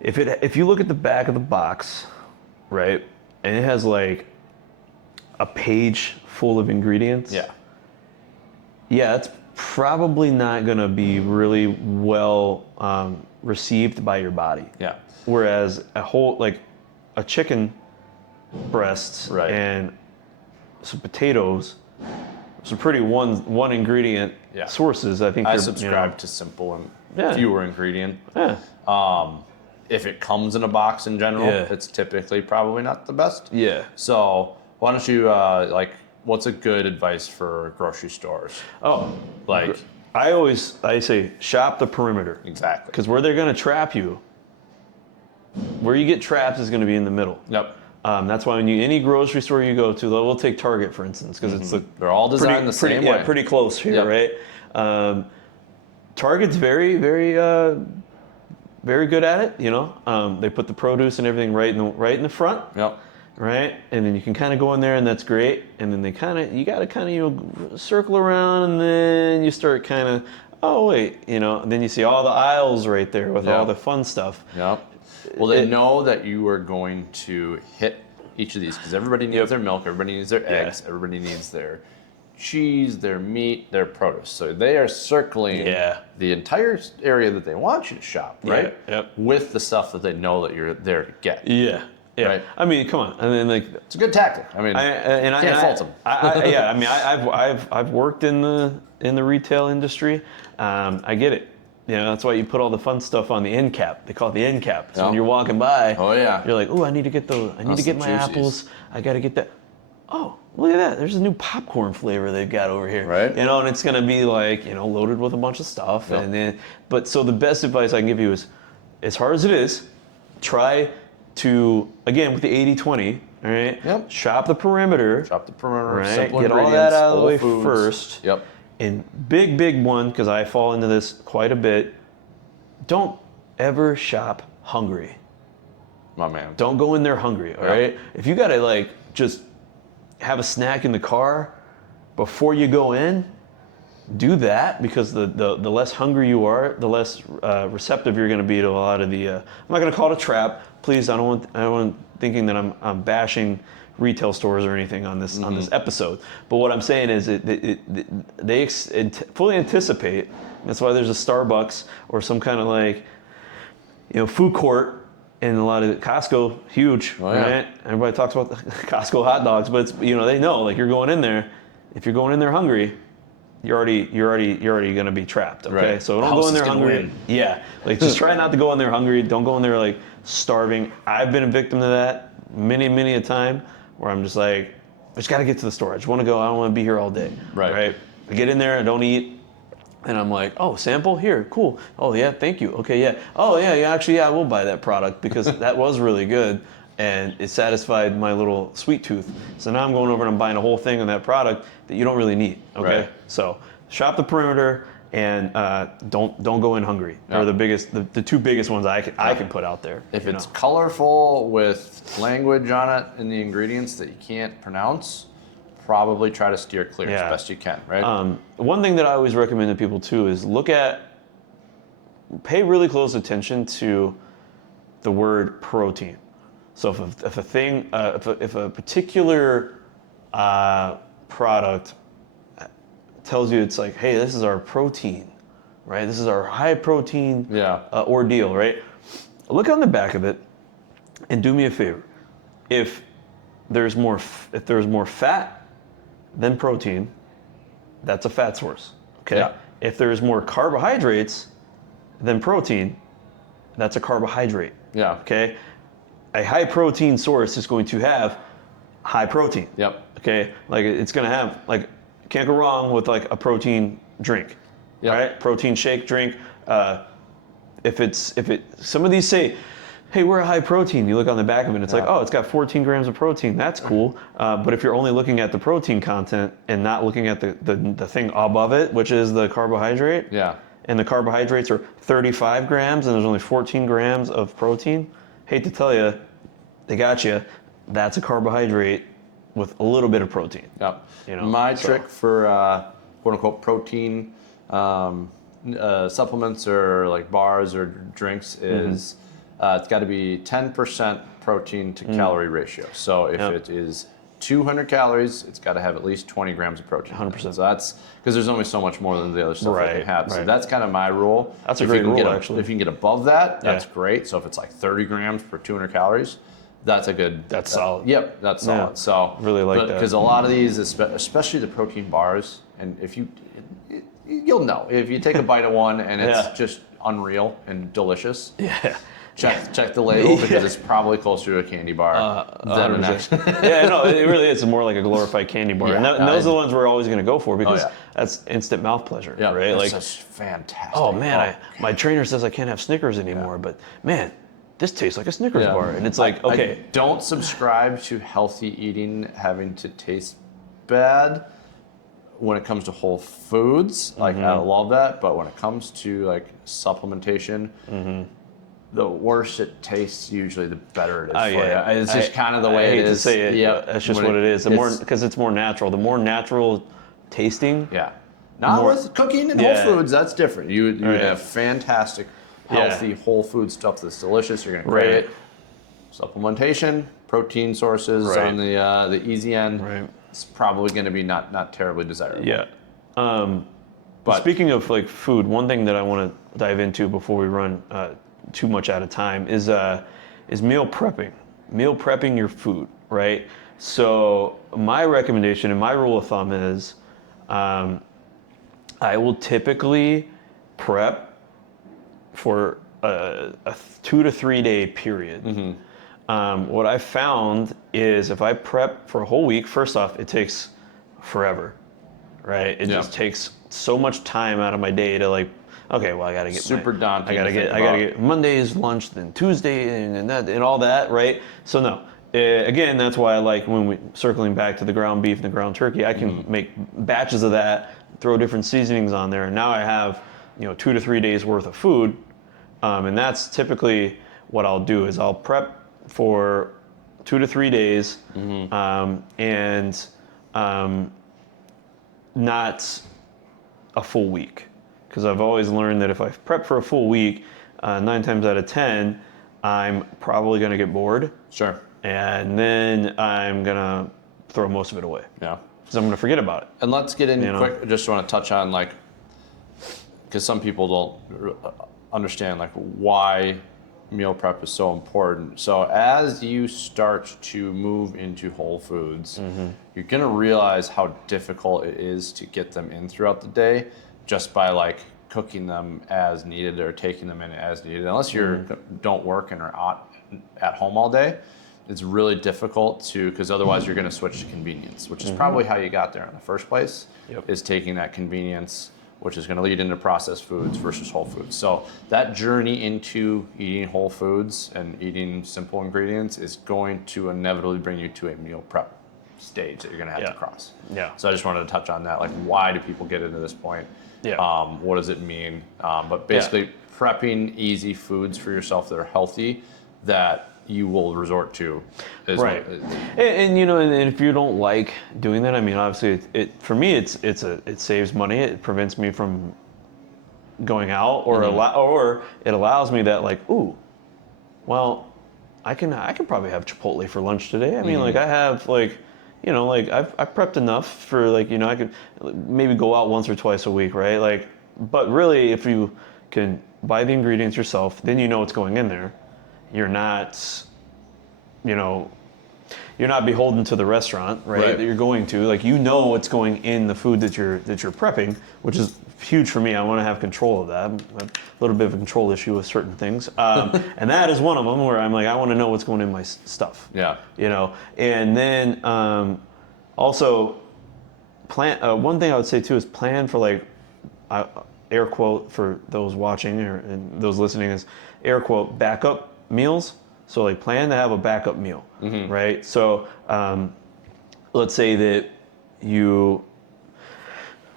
if you look at the back of the box, right, and it has like a page full of ingredients. Yeah. Yeah, it's probably not going to be really well received by your body. Yeah. Whereas a chicken breast Right. and some potatoes, some pretty one ingredient Yeah. sources. I think I subscribe to simple and Yeah. fewer ingredient. Yeah. If it comes in a box in general, Yeah. it's typically probably not the best. Yeah. So why don't you what's a good advice for grocery stores? Oh, Like I say shop the perimeter. exactly. Because where they're going to trap you, where you get trapped is going to be in the middle. Yep. That's why when any grocery store you go to, we'll take Target for instance, because it's They're all designed the same way. Yeah, pretty close here, Yep. right? Target's very, very, very good at it. You know, they put the produce and everything right in the front. Yep. Right, and then you can kind of go in there, and that's great. And then you got to circle around, and then you start kind of, oh wait, and then you see all the aisles right there with all the fun stuff. Yep. Well, they know that you are going to hit each of these because everybody needs their milk, everybody needs their eggs, everybody needs their cheese, their meat, their produce. So they are circling the entire area that they want you to shop, right? Yeah. Yep. With the stuff that they know that you're there to get. Yeah. Yeah, Right. I mean, come on. And then It's a good tactic. I mean, can't fault them. I mean, I've worked in the retail industry. I get it. That's why you put all the fun stuff on the end cap. They call it the end cap. So when you're walking by, you're like, oh, I need to get those. I need to get my juices. apples. I got to get that. Oh, look at that. There's a new popcorn flavor they've got over here. Right. And it's gonna be like loaded with a bunch of stuff. Yep. So the best advice I can give you is, as hard as it is, try to, again, with the 80-20, all right? Yep. Shop the perimeter. Shop the perimeter. Right. Simple Get all ingredients, that out of the whole way foods. first. Yep. And big one, because I fall into this quite a bit, don't ever shop hungry. My man. Don't go in there hungry, all right? If you gotta just have a snack in the car before you go in, do that, because the less hungry you are, the less receptive you're going to be to a lot of the. I'm not going to call it a trap. Please, I don't want thinking that I'm bashing retail stores or anything on this episode. But what I'm saying is they fully anticipate. That's why there's a Starbucks or some kind of food court in a lot of Costco, huge, right? Everybody talks about the Costco hot dogs, but it's, they know you're going in there. If you're going in there hungry, you're already gonna be trapped. Okay, Right. so don't go in there hungry. Win. Yeah, just try not to go in there hungry. Don't go in there starving. I've been a victim to that many a time, where I'm just I just gotta get to the store. I just want to go. I don't want to be here all day. Right. I get in there. I don't eat. And I'm like, oh, sample? Here, cool. Oh, yeah, thank you. Okay, yeah. Oh, yeah, actually, I will buy that product because that was really good and it satisfied my little sweet tooth. So now I'm going over and I'm buying a whole thing of that product that you don't really need, okay? Right. So shop the perimeter and don't go in hungry. Yeah. They're the two biggest ones I can put out there. If it's colorful with language on it in the ingredients that you can't pronounce, probably try to steer clear as best you can, right? One thing that I always recommend to people too is pay really close attention to the word protein. So if a particular product tells you it's hey, this is our protein, right? This is our high protein ordeal, right? Look on the back of it and do me a favor. If there's more fat than protein, that's a fat source. Okay. Yeah. If there's more carbohydrates than protein, that's a carbohydrate. Yeah. Okay. A high protein source is going to have high protein. Yep. Okay. It's going to have can't go wrong with a protein drink. Yep. Right. Protein shake drink. Some of these say, hey, we're a high protein. You look on the back of it, and it's oh, it's got 14 grams of protein. That's cool. But if you're only looking at the protein content and not looking at the thing above it, which is the carbohydrate, and the carbohydrates are 35 grams and there's only 14 grams of protein, hate to tell you, they got you. That's a carbohydrate with a little bit of protein. Yep. You know, My so- trick for quote unquote protein supplements or like bars or drinks is it's got to be 10% protein to calorie ratio. So if it is 200 calories, it's got to have at least 20 grams of protein. 100%. So that's because there's only so much more than the other stuff I can Right, have. So right. that's kind of my rule. That's a If great you can rule, get actually. If you can get above that, that's Yeah. great. So if it's like 30 grams per 200 calories, that's a good. That's solid. Yep, that's Yeah. solid. So Really like that. because a lot of these, especially the protein bars, and if you'll know if you take a bite of one and it's Yeah. just unreal and delicious. Yeah. Check the label because it's probably closer to a candy bar than an 100%. actual. Yeah, no, it really is more like a glorified candy bar. and, Yeah, and those are the ones we're always going to go for because yeah. that's instant mouth pleasure, Yeah, right? it's Like, just fantastic. oh man, my trainer says I can't have Snickers anymore, but man, this tastes like a Snickers Yeah. bar. And it's like, okay. I don't subscribe to healthy eating having to taste bad when it comes to whole foods. Like I love that, but when it comes to like supplementation, the worse it tastes, usually the better it is for you. It's just kind of the way I hate it is. to say it, Yeah, but that's just what it is. The more because it's more natural. The more natural tasting. Yeah. Not more- with cooking and Yeah. whole foods, that's different. You would Right. have fantastic, Yeah. healthy, whole food stuff that's delicious. You're going to crave Right. it. Supplementation, protein sources Right. on the easy end. Right. It's probably going to be not terribly desirable. Yeah. But Speaking of like food, one thing that I want to dive into before we run too much out of time is meal prepping. Meal prepping your food, right? So my recommendation and my rule of thumb is, I will typically prep for a 2 to 3 day period. What I found is if I prep for a whole week, first off, it takes forever, right? It Yeah. just takes so much time out of my day to like, okay, well, I gotta get Super daunting to think I gotta about. get Monday's lunch, then Tuesday, and that and all that, right? So no, again, that's why I like when we circling back to the ground beef and the ground turkey. I can make batches of that, throw different seasonings on there, and now I have 2 to 3 days worth of food, and that's typically what I'll do is I'll prep for 2 to 3 days, and not a full week, because I've always learned that if I prep for a full week, 9 times out of 10, I'm probably going to get bored, Sure. and then I'm going to throw most of it away, Yeah. because I'm going to forget about it. And let's get in You know. quick. Just want to touch on like, because some people don't understand like why meal prep is so important. So as you start to move into whole foods, you're gonna realize how difficult it is to get them in throughout the day, just by like cooking them as needed or taking them in as needed. Unless you don't work and are out at home all day, it's really difficult to, because otherwise you're gonna switch to convenience, which is probably how you got there in the first place. Yep. Is taking that convenience, which is going to lead into processed foods versus whole foods. So that journey into eating whole foods and eating simple ingredients is going to inevitably bring you to a meal prep stage that you're going to have to cross. Yeah. So I just wanted to touch on that. Like, why do people get into this point? Yeah. What does it mean? But basically, prepping easy foods for yourself that are healthy that you will resort to. Is Right. what- And if you don't like doing that, I mean, obviously, it for me, it saves money. It prevents me from going out, or or it allows me that like, ooh, well, I can probably have Chipotle for lunch today. I mean, like I have like, like I've prepped enough for like, I could maybe go out once or twice a week, right? Like, but really, if you can buy the ingredients yourself, then you know what's going in there. You're not, you're not beholden to the restaurant, right? That you're going to. Like, what's going in the food that you're prepping, which is huge for me. I want to have control of that. I have a little bit of a control issue with certain things, and that is one of them where I'm like, I want to know what's going in my stuff. Yeah. And then also plan. One thing I would say too is plan for like, air quote for those watching and those listening is air quote backup meals. So like plan to have a backup meal, right? So let's say that you're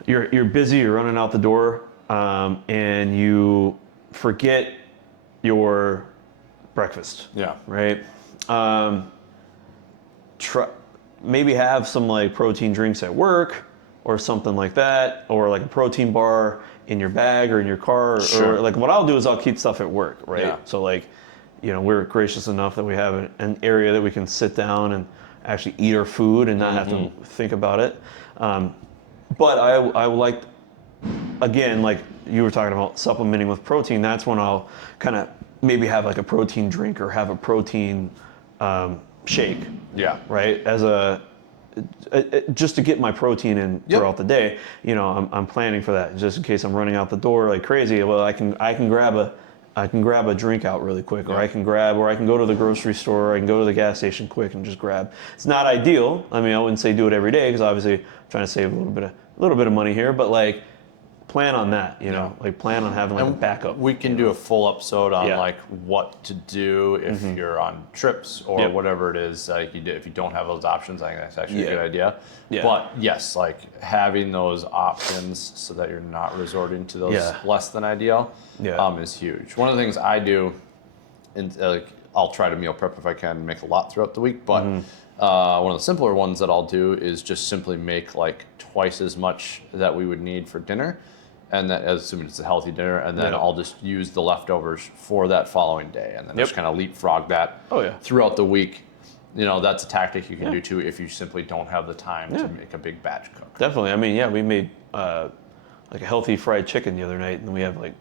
busy, you're running out the door, and you forget your breakfast. Yeah. Right. Try, maybe have some like protein drinks at work or something like that, or like a protein bar in your bag or in your car. Sure. Or like what I'll do is I'll keep stuff at work, right? Yeah. So like, we're gracious enough that we have an area that we can sit down and actually eat our food and not have to think about it. But I like, again, like you were talking about supplementing with protein, that's when I'll kind of maybe have like a protein drink or have a protein shake. Yeah. Right? As just to get my protein in throughout the day. I'm planning for that just in case I'm running out the door like crazy. Well, I can grab a drink out really quick, or I can go to the grocery store, or I can go to the gas station quick and just grab. It's not ideal. I mean, I wouldn't say do it every day because obviously I'm trying to save a little bit of money here, but like plan on that, like plan on having like a backup. We can do a full episode on Yeah. like what to do if you're on trips or Yep. whatever it is. Like if you don't have those options, I think that's actually a Yeah. good idea. Yeah. But yes, like having those options so that you're not resorting to those less than ideal is huge. One of the things I do, and like I'll try to meal prep if I can, make a lot throughout the week. But one of the simpler ones that I'll do is just simply make like twice as much that we would need for dinner. And that, assuming it's a healthy dinner, and then I'll just use the leftovers for that following day, and then just kind of leapfrog that throughout the week. That's a tactic you can do too if you simply don't have the time to make a big batch cook. Definitely. I mean, we made like a healthy fried chicken the other night, and we have like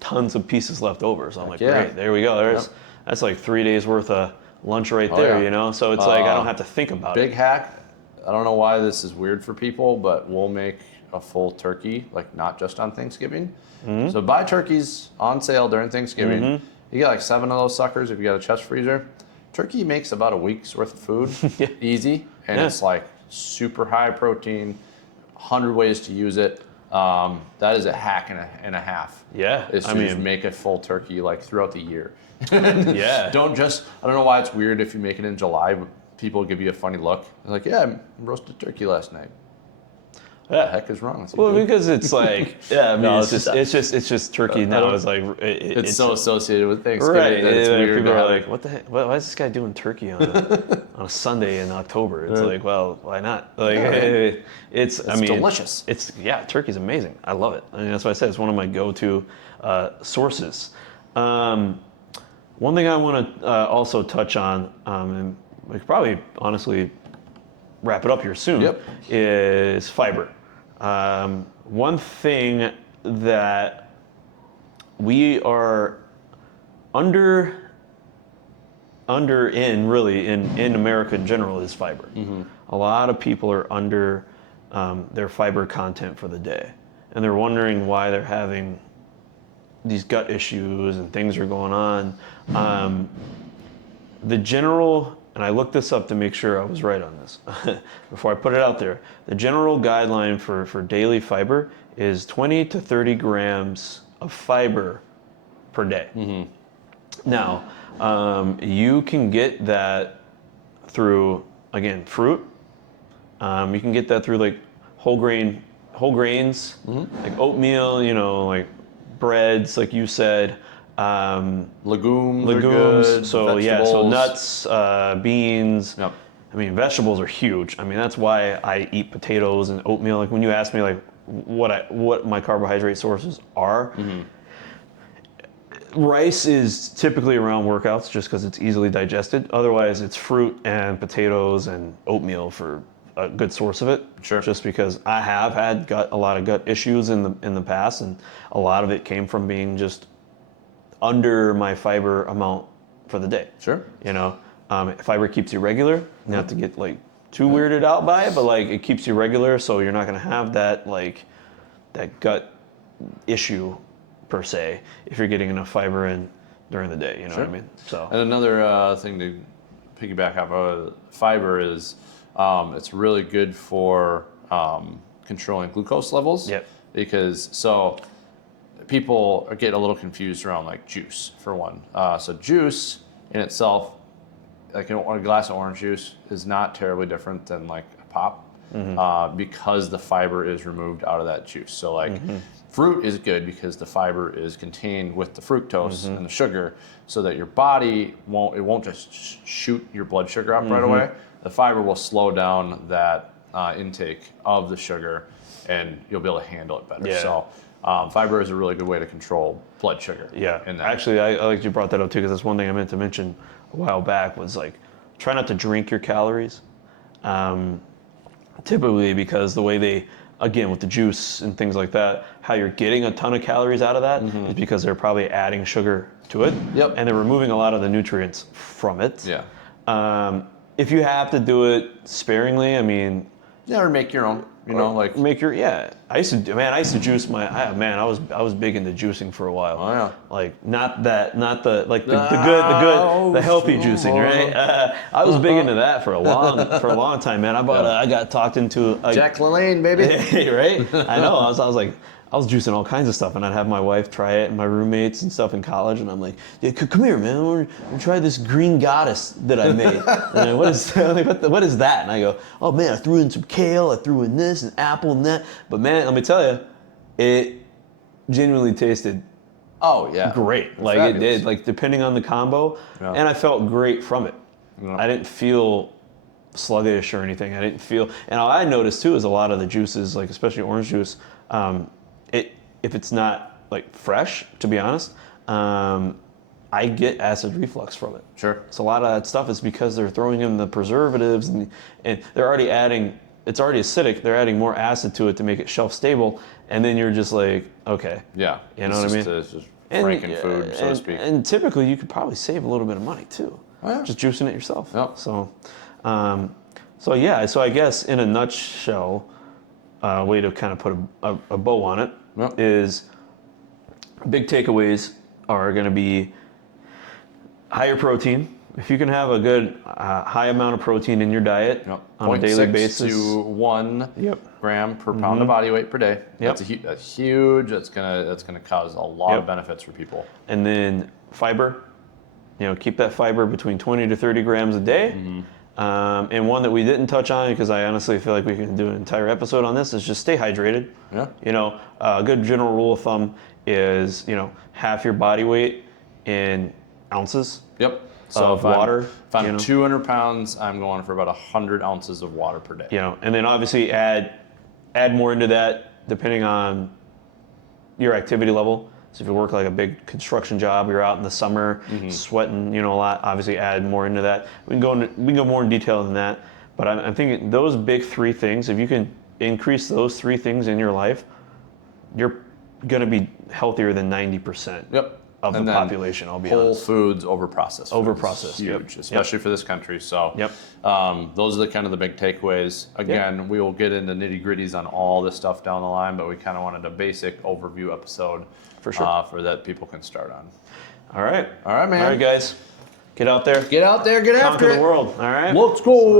tons of pieces left over. So I'm like, great, there we go. That's like 3 days worth of lunch right there, So it's like I don't have to think about it. Big hack. I don't know why this is weird for people, but we'll make a full turkey, like not just on Thanksgiving. So buy turkeys on sale during Thanksgiving. You get like 7 of those suckers if you got a chest freezer. Turkey makes about a week's worth of food, easy, and it's like super high protein, 100 ways to use it. That is a hack and a half. Yeah, is to just make a full turkey like throughout the year. Yeah. I don't know why it's weird if you make it in July, but people give you a funny look. They're like, yeah, I roasted turkey last night. What the heck is wrong with you? Well, dude? because it's like, it's just turkey now. It's like it's so associated with Thanksgiving right. that it's weird. People are like, what the heck? Why is this guy doing turkey on a Sunday in October? It's like, well, why not? Like, it's delicious. Turkey's amazing. I love it. I mean, that's why I said it's one of my go-to sources. One thing I want to also touch on, and we could probably honestly wrap it up here soon, is fiber. One thing that we are under in America in general is fiber. A lot of people are under their fiber content for the day, and they're wondering why they're having these gut issues and things are going on. The general, and I looked this up to make sure I was right on this before I put it out there. The general guideline for daily fiber is 20 to 30 grams of fiber per day. Now, you can get that through, again, fruit. You can get that through like whole grains, like oatmeal, like breads, like you said. Legumes are good, so vegetables. Nuts, beans. Yep. I mean, vegetables are huge. I mean, that's why I eat potatoes and oatmeal. Like when you ask me like what my carbohydrate sources are, rice is typically around workouts just because it's easily digested. Otherwise, it's fruit and potatoes and oatmeal for a good source of it. Sure. Just because I have had a lot of gut issues in the past, and a lot of it came from being just under my fiber amount for the day. Sure. Fiber keeps you regular. Not to get like too weirded out by it, but like it keeps you regular, so you're not going to have that gut issue per se if you're getting enough fiber in during the day. You know what I mean? So. And another thing to piggyback off of fiber is it's really good for controlling glucose levels. Yep. Because people get a little confused around like juice for one. So juice in itself, like a glass of orange juice, is not terribly different than like a pop. because the fiber is removed out of that juice. So like fruit is good because the fiber is contained with the fructose and the sugar, so that your body won't just shoot your blood sugar up right away. The fiber will slow down that intake of the sugar, and you'll be able to handle it better. Yeah. So fiber is a really good way to control blood sugar. Yeah. in that. Actually, I like you brought that up too, because that's one thing I meant to mention a while back was like, try not to drink your calories. Typically, because the way they, again, with the juice and things like that, how you're getting a ton of calories out of that is because they're probably adding sugar to it. Yep. And they're removing a lot of the nutrients from it. Yeah. If you have to do it sparingly, I mean, Yeah, or make your own. You know, like make your I used to juice I was big into juicing for a while. Oh yeah. Like not the the healthy juicing, right? I was big into that for a long time, man. I got talked into Jack LaLanne, baby. right? I know. I was juicing all kinds of stuff, and I'd have my wife try it and my roommates and stuff in college, and I'm like, yeah, come here, man. We're gonna try this green goddess that I made. And what is that? And I go, oh man, I threw in some kale, I threw in this and apple and that. But man, let me tell you, it genuinely tasted Oh yeah. great. Like fabulous. it did, like depending on the combo, and I felt great from it. Yeah. I didn't feel sluggish or anything. I didn't feel, and all I noticed too is a lot of the juices, like especially orange juice, if it's not like fresh, to be honest, I get acid reflux from it. Sure. So a lot of that stuff is because they're throwing in the preservatives and they're already adding, it's already acidic, they're adding more acid to it to make it shelf stable, and then you're just like, okay. Yeah. You know what I mean? It's just Franken-food, so to speak. And typically you could probably save a little bit of money too. Oh, yeah. Just juicing it yourself. Yep. So I guess in a nutshell, way to kind of put a bow on it is big takeaways are going to be higher protein. If you can have a good high amount of protein in your diet on a daily basis, 0.6 to 1 gram per pound of body weight per day. That's that's huge. That's gonna cause a lot of benefits for people. And then fiber. Keep that fiber between 20 to 30 grams a day. And one that we didn't touch on, because I honestly feel like we can do an entire episode on this, is just stay hydrated. Yeah. A good general rule of thumb is, half your body weight in ounces. Yep. So of water. If I'm 200 pounds, I'm going for about 100 ounces of water per day. And then obviously add more into that depending on your activity level. So if you work like a big construction job, you're out in the summer, sweating, a lot. Obviously, add more into that. We can go more in detail than that. But I'm thinking those big 3 things. If you can increase those 3 things in your life, you're going to be healthier than 90% of the population. I'll be honest. Whole foods over processed. Over processed, huge, especially for this country. So those are the big takeaways. Again, we will get into nitty gritties on all this stuff down the line, but we kind of wanted a basic overview episode. For sure. For that people can start on. All right, man. All right, guys. Get out there. Get out there. Get after it. Conquer the world. All right. Let's go.